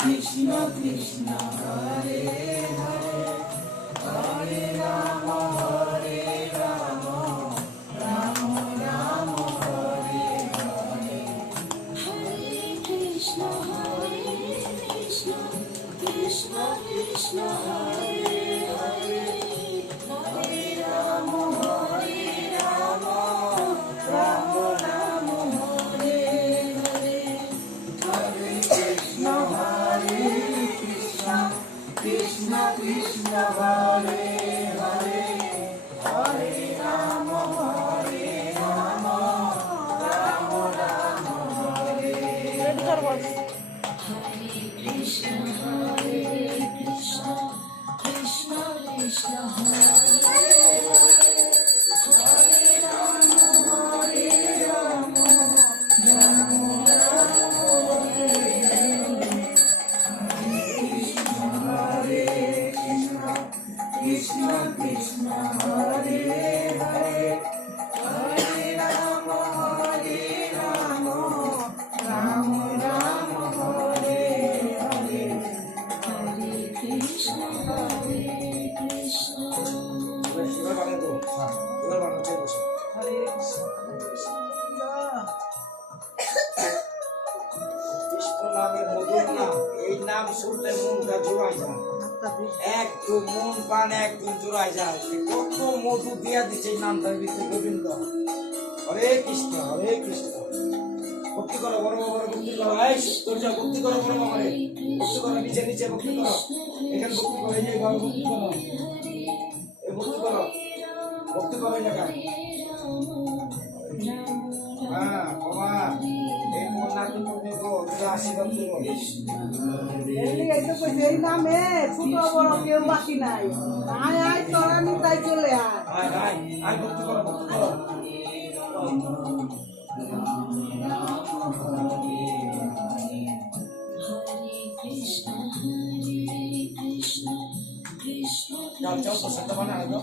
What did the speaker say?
কৃষ্ণ কৃষ্ণ হরে হরে হরে রাম রাম রাম হরে হরে হরে কৃষ্ণ কৃষ্ণ কৃষ্ণ হরে হরে হরে রাম রাম রাম হরে হরে হরে কৃষ্ণ কৃষ্ণ কৃষ্ণ হরে হরে হরে রাম রাম রাম হরে হরে কৃষ্ণ কৃষ্ণ কৃষ্ণ হরে হরে রাম রাম হরে কৃষ্ণ কৃষ্ণ হরে হরে হরে রাম রাম রাম হরে হরে হরে কৃষ্ণ কৃষ্ণ নামের মধুর নাম, এই নাম শুনলে মনটা জোড়াই যায়, একদম মন প্রাণ একদম জোড়াই যায়। কত মধু দিয়া দিচ্ছে এই নামটার ভিতরে গোবিন্দ। হরে কৃষ্ণ ভক্তি করো বড় বাবা, ভক্তি করো, এই তোর যা ভক্তি করো বড় বাবা রে, ভক্তি করো নিচে নিচে ভক্তি করো, এখানে ভক্তি করো, এই যে ভাবে ভক্তি করো, এই ভক্তি করো এই জায়গায়। হ্যাঁ বাবা, এই মন নাকি তুমি গো আশীর্বাদ করো। এই নামে ছোট বড় কেউ বাকি নাই। আয় আয় তোরা নিতাই চলে আয়। আয় ভক্তি করো, ভক্তি করো। যাও যাও, প্রসাদ বানা দাও।